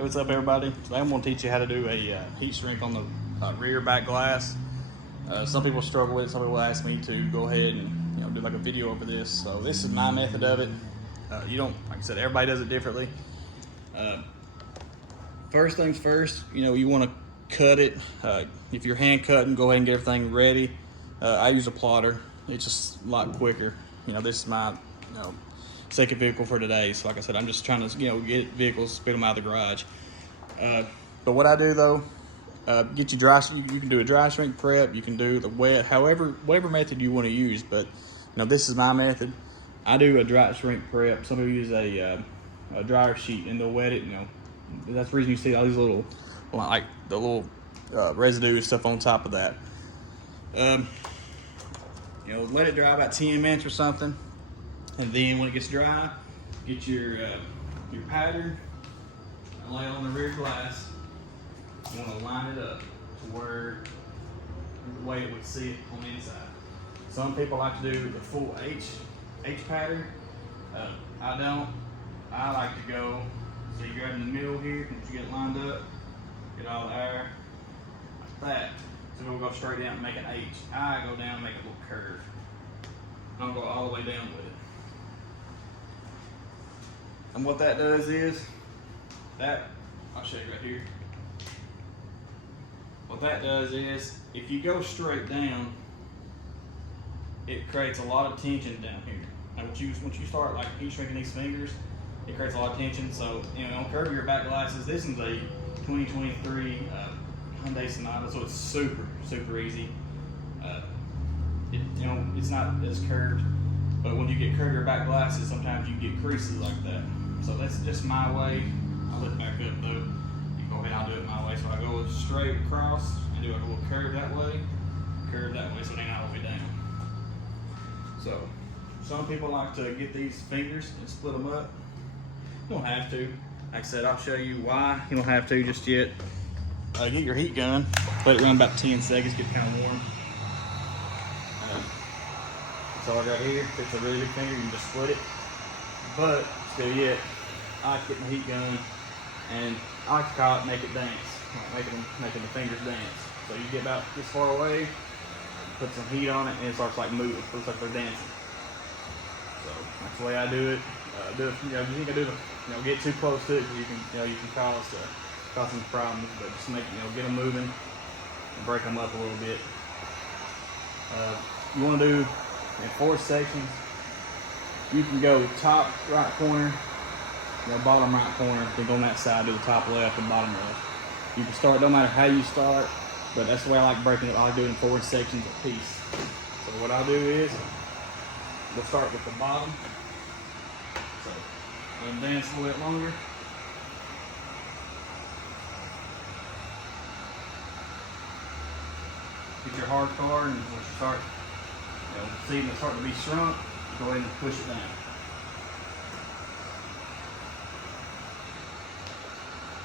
Hey, what's up, everybody? Today I'm going to teach you how to do a heat shrink on the rear back glass. Some people struggle with it. Some people ask me to go ahead and do like a video over this. So this is my method of it. You don't, like I said, everybody does it differently. First things first, you want to cut it. If you're hand cutting, go ahead and get everything ready. I use a plotter. It's just a lot quicker. This is my second vehicle for today. So like I said, I'm just trying to get vehicles, spit them out of the garage. But what I do though, get you dry. You can do a dry shrink prep. You can do the wet, whatever method you want to use. But this is my method. I do a dry shrink prep. Some people use a dryer sheet and they'll wet it. That's the reason you see all these little, like the little residue and stuff on top of that. Let it dry about 10 minutes or something, and then when it gets dry, get your pattern and lay it on the rear glass. You want to line it up to where the way it would sit on the inside. Some people like to do the full H pattern. I don't. I like to go. So you grab in the middle here, once you get it lined up, get all the air like that. So we'll go straight down and make an H. I go down and make a little curve. I'll go all the way down with it. And what that does is, I'll show you right here. What that does is, if you go straight down, it creates a lot of tension down here. And once you start like heat shrinking these fingers, it creates a lot of tension. So on curve your back glasses, this is a 2023 Hyundai Sonata, so it's super easy. It's not as curved, but when you get curved your back glasses, sometimes you get creases like that. So that's just my way. I'll let it back up though. You go ahead and I'll do it my way. So I go straight across and do a little curve that way, so it ain't all the way down. So some people like to get these fingers and split them up. You don't have to. Like I said, I'll show you why you don't have to just yet. Get your heat gun, let it run about 10 seconds, get kind of warm. So I got here, if it's a really big finger, you can just split it. But still yet, I like to get my heat gun and I like to call it make it dance, making the fingers dance. So you get about this far away, put some heat on it, and it starts like moving. It looks like they're dancing. So that's the way I do it. You ain't gonna get too close to it because you can cause some problems. But just get them moving and break them up a little bit. You want to do in 4 sections. You can go top right corner, bottom right corner, then go on that side, do the top left and bottom left. You can start, no matter how you start, but that's the way I like breaking it. I like doing 4 sections a piece. So what I'll do is, we'll start with the bottom. So I'm gonna dance a little bit longer. Get your hard card, and once you start, seeing it start to be shrunk, go ahead and push it down.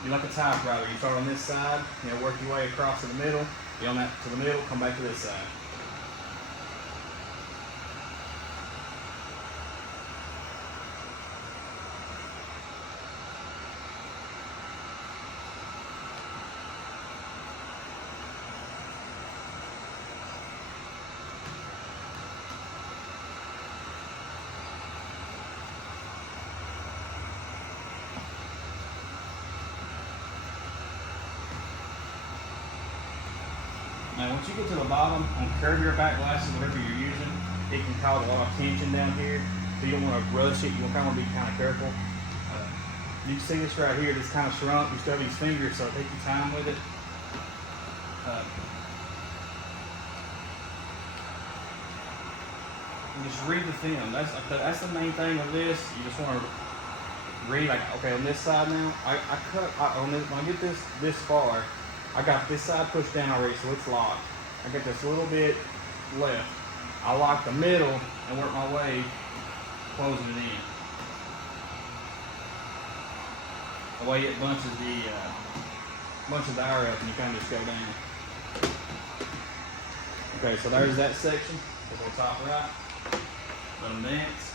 You're like a typewriter. You start on this side, work your way across to the middle, get on that to the middle, come back to this side. Now once you get to the bottom, on curve your back glasses, whatever you're using, it can cause a lot of tension down here. So you don't want to rush it, you kind of want to be kind of careful. You can see this right here, this kind of shrunk. You still have these fingers, so take your time with it. And just read the film. That's the main thing of this. You just want to read, like, okay, on this side now, when I get this far, I got this side pushed down already, so it's locked. I got this little bit left. I lock the middle and work my way closing it in. The way it bunches the air up, and you kind of just go down. Okay, so there's that section. Go top right. Let them dance.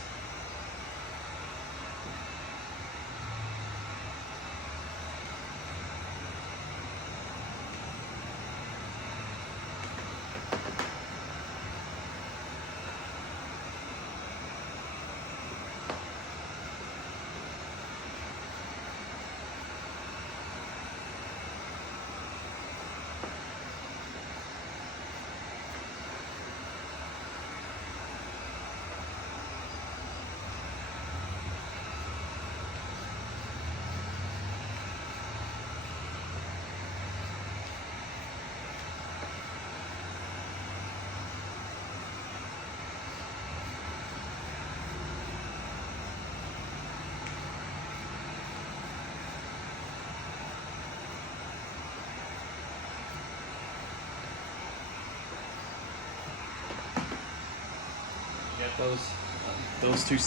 those two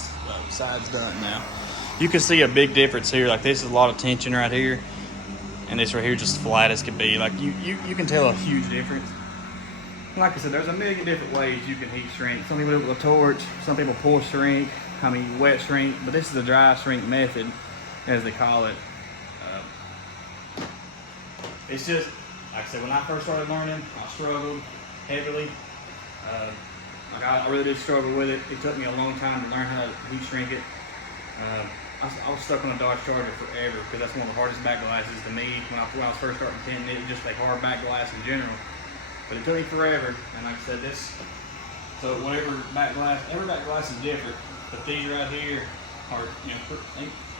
sides done now. You can see a big difference here. Like this is a lot of tension right here, and this right here just flat as can be. Like you can tell a huge difference. Like I said, there's a million different ways you can heat shrink. Some people do it with a torch, some people pour shrink, wet shrink, but this is the dry shrink method, as they call it. It's just, like I said, when I first started learning, I struggled heavily. I really did struggle with it. It took me a long time to learn how to heat shrink it. I was stuck on a Dodge Charger forever because that's one of the hardest back glasses to me. When I was first starting tinting, it was just a hard back glass in general. But it took me forever, and like I said, so whatever every back glass is different. But these right here are,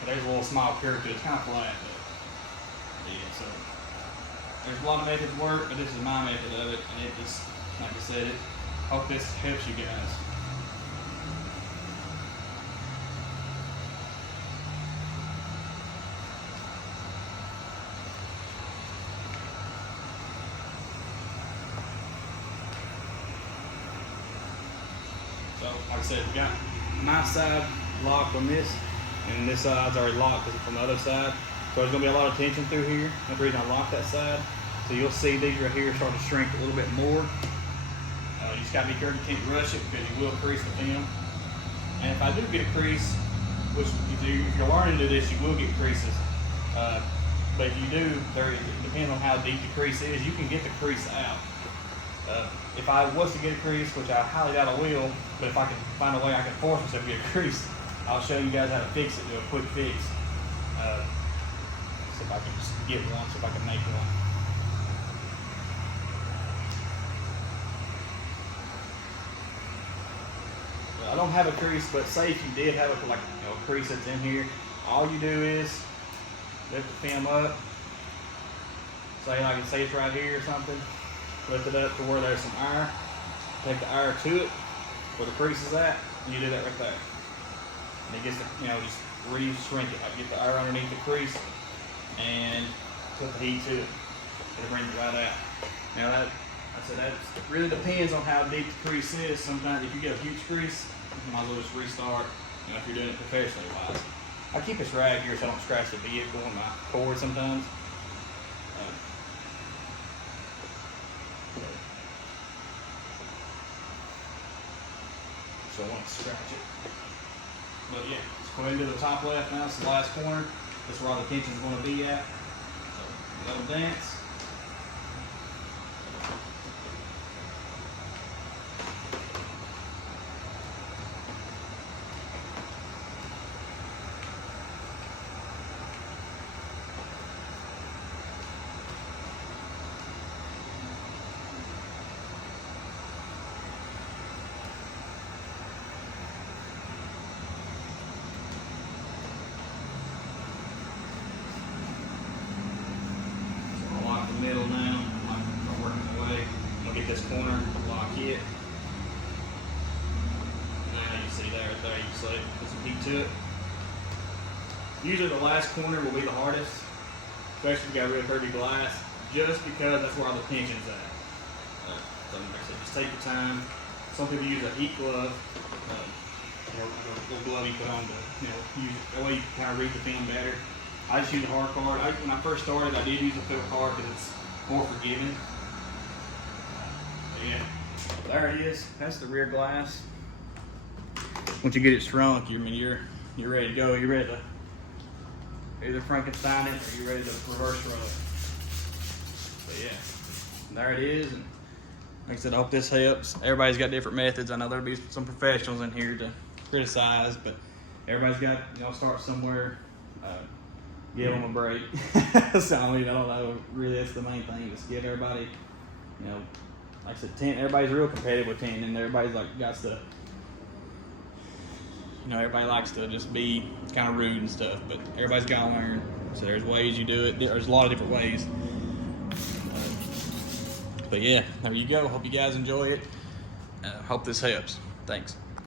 there's a little small curve to it. It's kind of flat, but yeah, so there's a lot of methods work, but this is my method of it, and it just, like I said, hope this helps you guys. So, like I said, we got my side locked on this, and this side's already locked because it's from the other side. So there's going to be a lot of tension through here. That's the reason I locked that side. So you'll see these right here start to shrink a little bit more. You just got to be careful you can't rush it because you will crease the film. And if I do get a crease, which if you're learning to do this, you will get creases. But if you do, it depends on how deep the crease is, you can get the crease out. If I was to get a crease, which I highly doubt I will, but if I can find a way I can force myself to get a crease, I'll show you guys how to fix it, do a quick fix. See if I can just get one, see if I can make one. Well, I don't have a crease, but say if you did have a crease that's in here, all you do is lift the film up. Say it's right here or something. Lift it up to where there's some air. Take the air to it, where the crease is at, and you do that right there. And it gets the, just re-shrink it. Get the air underneath the crease and put the heat to it. It'll bring it right out. Now that really depends on how deep the crease is. Sometimes if you get a huge crease, you might as well just restart. If you're doing it professionally wise. I keep this rag here so I don't scratch the vehicle and my cord sometimes. So I want to scratch it. But yeah, let's go ahead and do the top left now. It's the last corner. That's where all the tension is going to be at. So let them dance. Middle now, I'm working my way. I'm gonna get this corner, lock it. Now you see that right there, you can see put some heat to it. Usually the last corner will be the hardest, especially if you got really curvy glass, just because that's where all the tension's at. So like I said, just take your time. Some people use a heat glove, or a little glove you put on to, use it. That way you can kind of read the film better. I just use a hard card. When I first started, I did use a fill card because it's more forgiving. But yeah, there it is. That's the rear glass. Once you get it shrunk, you're ready to go. You're ready to either Frankenstein it or you're ready to reverse roll it. But yeah, there it is. And like I said, I hope this helps. Everybody's got different methods. I know there'll be some professionals in here to criticize, but everybody's got, start somewhere. Give them a break. So I don't know. Really, that's the main thing. Just give everybody, like I said, everybody's real competitive with tinting, and everybody's everybody likes to just be kind of rude and stuff. But everybody's got to learn. So there's ways you do it. There's a lot of different ways. But yeah, there you go. Hope you guys enjoy it. Hope this helps. Thanks.